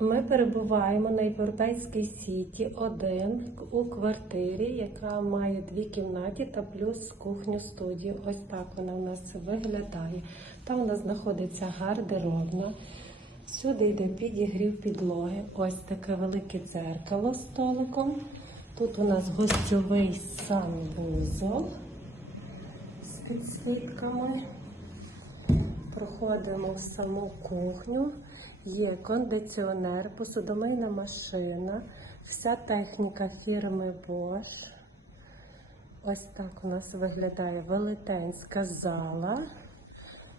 Ми перебуваємо на Європейській сіті 1 у квартирі, яка має дві кімнаті та плюс кухню студію. Ось так вона у нас виглядає. Там у нас знаходиться гардеробна. Сюди йде підігрів підлоги. Ось таке велике дзеркало з столиком. Тут у нас гостьовий санвузол з підсвітками. Проходимо в саму кухню. Є кондиціонер, посудомийна машина, вся техніка фірми Bosch. Ось так у нас виглядає велетенська зала.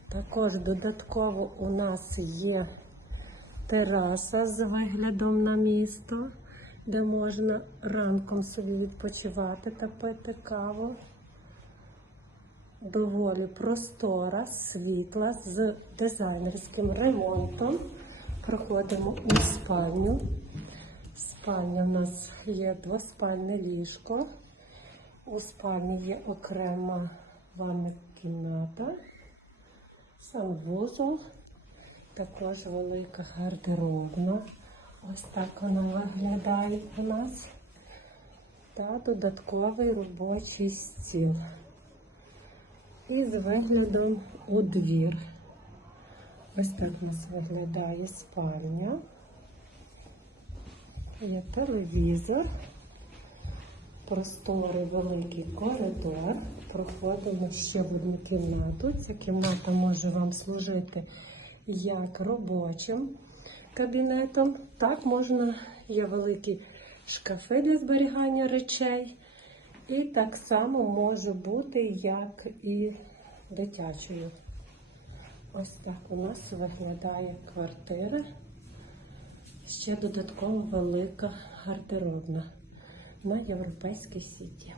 Також додатково у нас є тераса з виглядом на місто, де можна ранком собі відпочивати та пити каву доволі простора, світла з дизайнерським ремонтом. Проходимо у спальню. Спальня в нас є двоспальне ліжко. У спальні є окрема ванна кімната, санвузол, також велика гардеробна. Ось так вона виглядає у нас. Та додатковий робочий стіл і з виглядом у двір. Ось так у нас виглядає спальня. Є телевізор, просторий великий коридор. Проходимо ще в одну кімнату. Ця кімната може вам служити як робочим кабінетом. Так можна, є великі шкафи для зберігання речей. І так само може бути, як і дитячою. Ось так у нас виглядає квартира. Ще додатково велика гардеробна на європейській сіті.